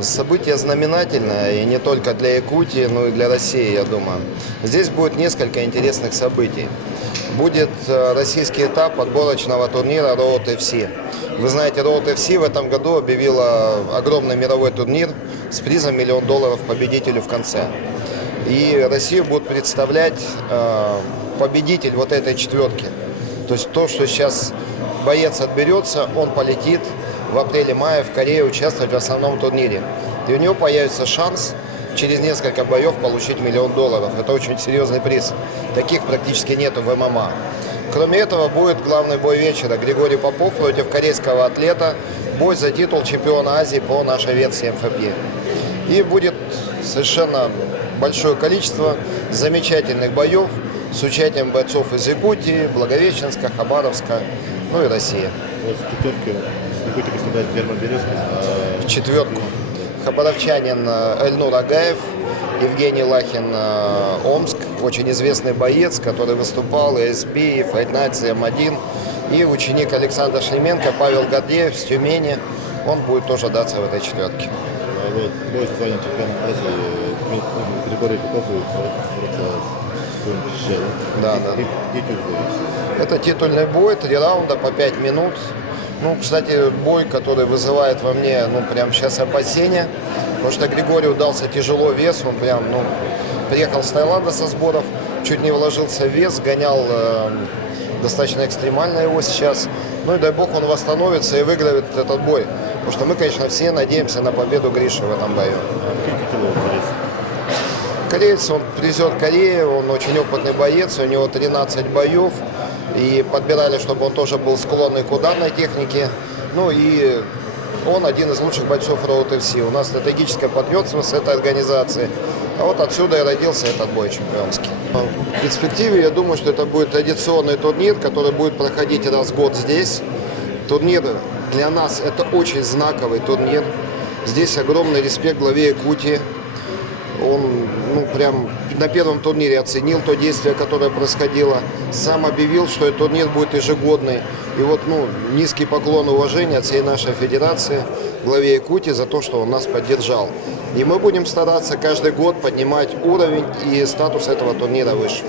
Событие знаменательное, и не только для Якутии, но и для России, я думаю. Здесь будет несколько интересных событий. Будет российский этап отборочного турнира Road FC. Вы знаете, Road FC в этом году объявила огромный мировой турнир с призом $1 000 000 победителю в конце. И Россию будет представлять победитель вот этой четверки. То есть то, что сейчас боец отберется, он полетит в апреле-мае в Корею участвовать в основном турнире. И у него появится шанс через несколько боев получить $1 000 000. Это очень серьезный приз. Таких практически нету в ММА. Кроме этого, будет главный бой вечера. Григорий Попов против корейского атлета. Бой за титул чемпиона Азии по нашей версии МФП. И будет совершенно большое количество замечательных боев с участием бойцов из Якутии, Благовещенска, Хабаровска, ну и России. Вот в четверке будете представлять Березкин. В четверку хабаровчанин Эльнур Агаев, Евгений Лахин, Омск, очень известный боец, который выступал и СБ, и Fight Night, М1, и ученик Александр Шлеменко, Павел Гордеев с Тюмени, он будет тоже драться в этой четверке. Вот бой с актуальным чемпионом Азии Григорий Попов будет бороться с Шеллом. Да. Это титульный бой, 3 раунда по 5 минут. Ну, кстати, бой, который вызывает во мне, прям сейчас опасения, потому что Григорию дался тяжело вес, он прям, приехал с Таиланда со сборов, чуть не вложился в вес, гонял достаточно экстремально его сейчас. Ну и дай бог он восстановится и выиграет этот бой, потому что мы, конечно, все надеемся на победу Гриши в этом бою. Кореец, он призер Кореи, он очень опытный боец, у него 13 боев. И подбирали, чтобы он тоже был склонный к ударной технике. Ну и он один из лучших бойцов Road FC. У нас стратегическое партнерство с этой организацией. А вот отсюда и родился этот бой чемпионский. В перспективе я думаю, что это будет традиционный турнир, который будет проходить раз в год здесь. Турнир для нас это очень знаковый турнир. Здесь огромный респект главе Якутии. Он прям на первом турнире оценил то действие, которое происходило. Сам объявил, что этот турнир будет ежегодный. И вот низкий поклон и уважение от всей нашей федерации, главе Якутии, за то, что он нас поддержал. И мы будем стараться каждый год поднимать уровень и статус этого турнира выше.